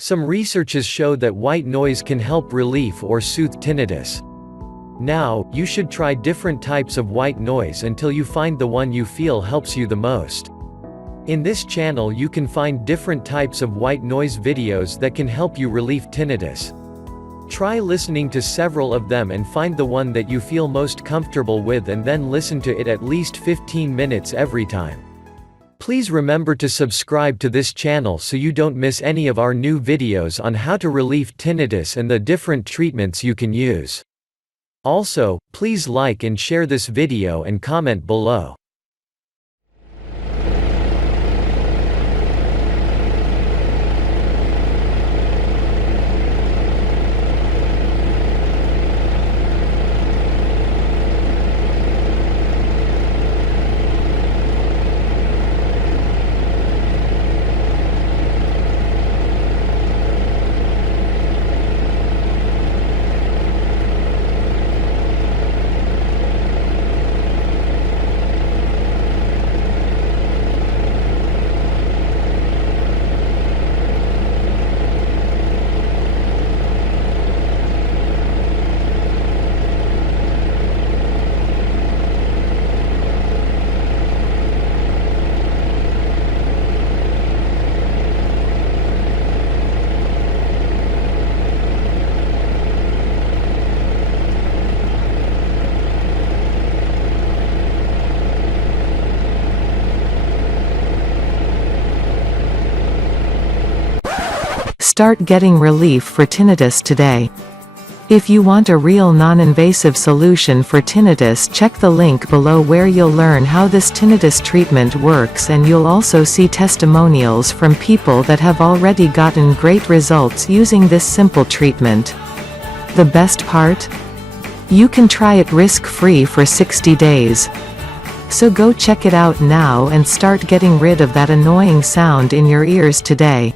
Some researches show that white noise can help relief or soothe tinnitus. Now, you should try different types of white noise until you find the one you feel helps you the most. In this channel you can find different types of white noise videos that can help you relieve tinnitus. Try listening to several of them and find the one that you feel most comfortable with and then listen to it at least 15 minutes every time. Please remember to subscribe to this channel so you don't miss any of our new videos on how to relieve tinnitus and the different treatments you can use. Also, please like and share this video and comment below. Start getting relief for tinnitus today. If you want a real non-invasive solution for tinnitus, check the link below where you'll learn how this tinnitus treatment works, and you'll also see testimonials from people that have already gotten great results using this simple treatment. The best part? You can try it risk-free for 60 days. So go check it out now and start getting rid of that annoying sound in your ears today.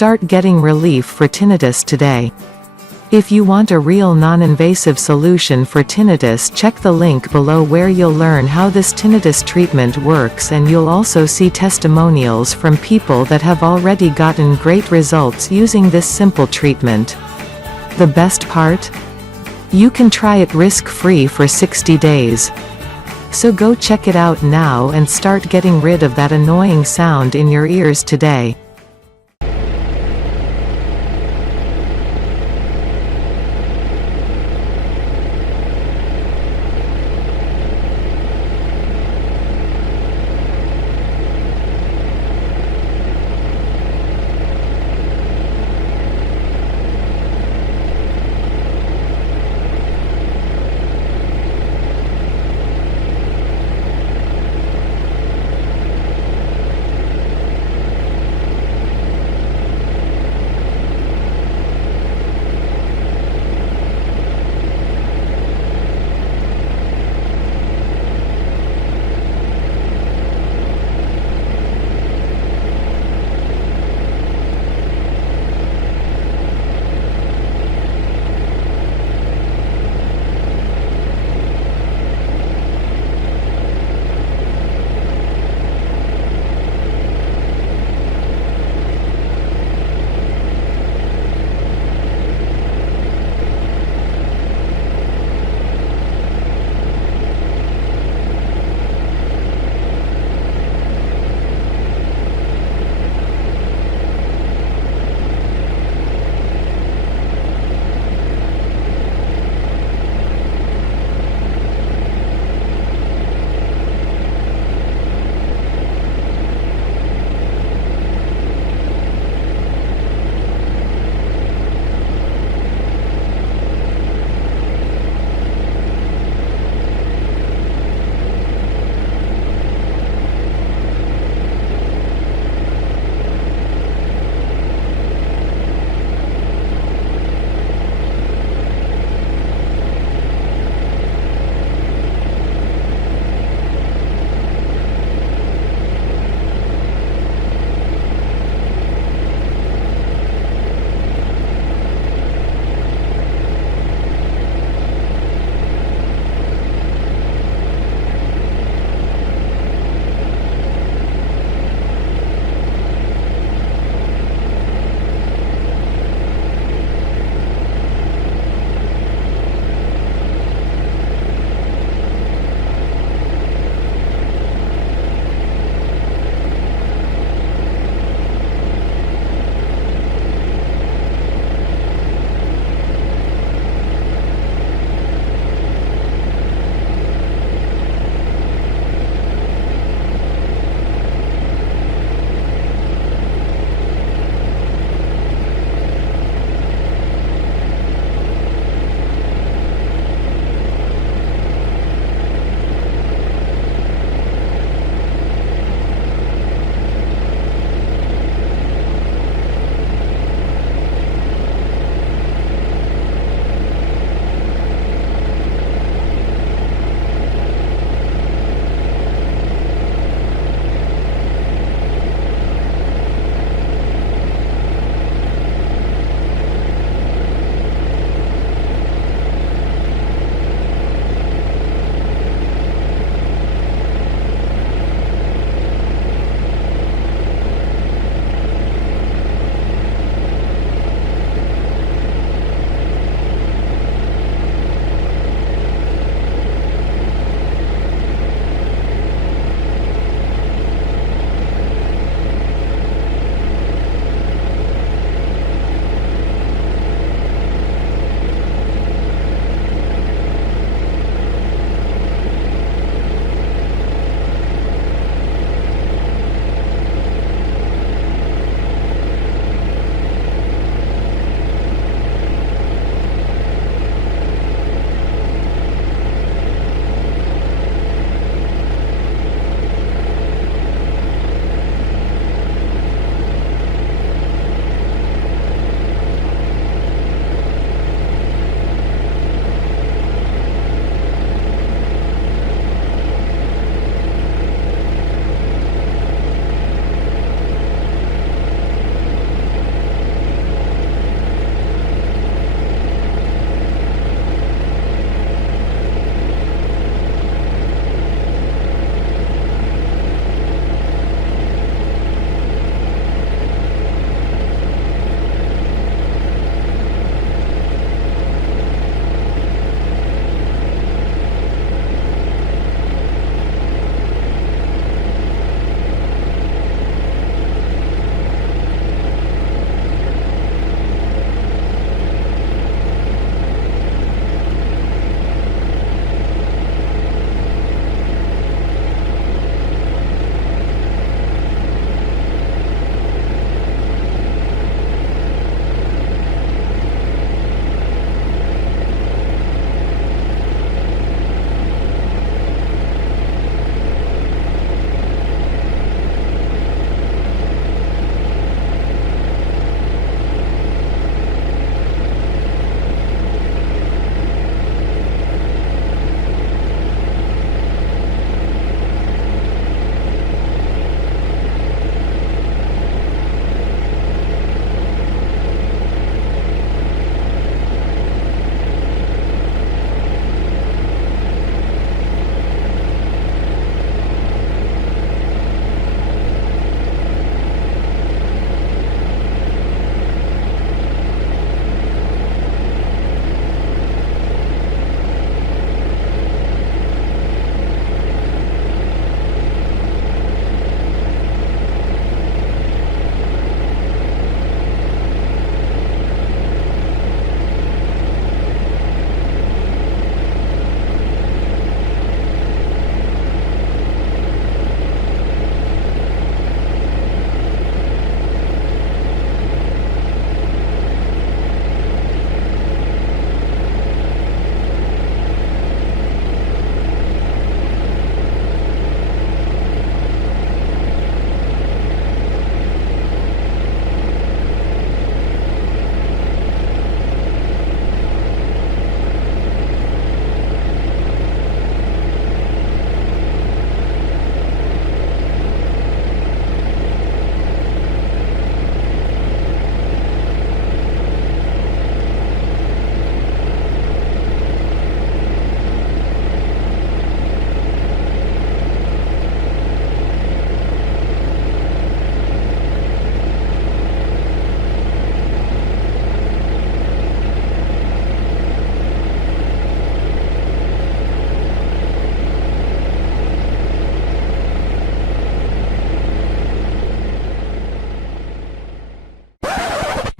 Start getting relief for tinnitus today. If you want a real non-invasive solution for tinnitus, check the link below where you'll learn how this tinnitus treatment works, and you'll also see testimonials from people that have already gotten great results using this simple treatment. The best part? You can try it risk-free for 60 days. So go check it out now and start getting rid of that annoying sound in your ears today.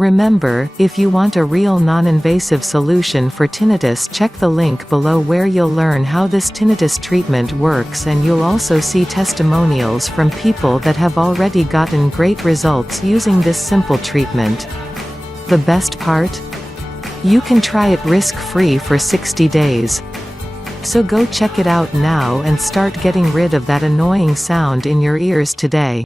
Remember, if you want a real non-invasive solution for tinnitus, check the link below where you'll learn how this tinnitus treatment works, and you'll also see testimonials from people that have already gotten great results using this simple treatment. The best part? You can try it risk-free for 60 days. So go check it out now and start getting rid of that annoying sound in your ears today.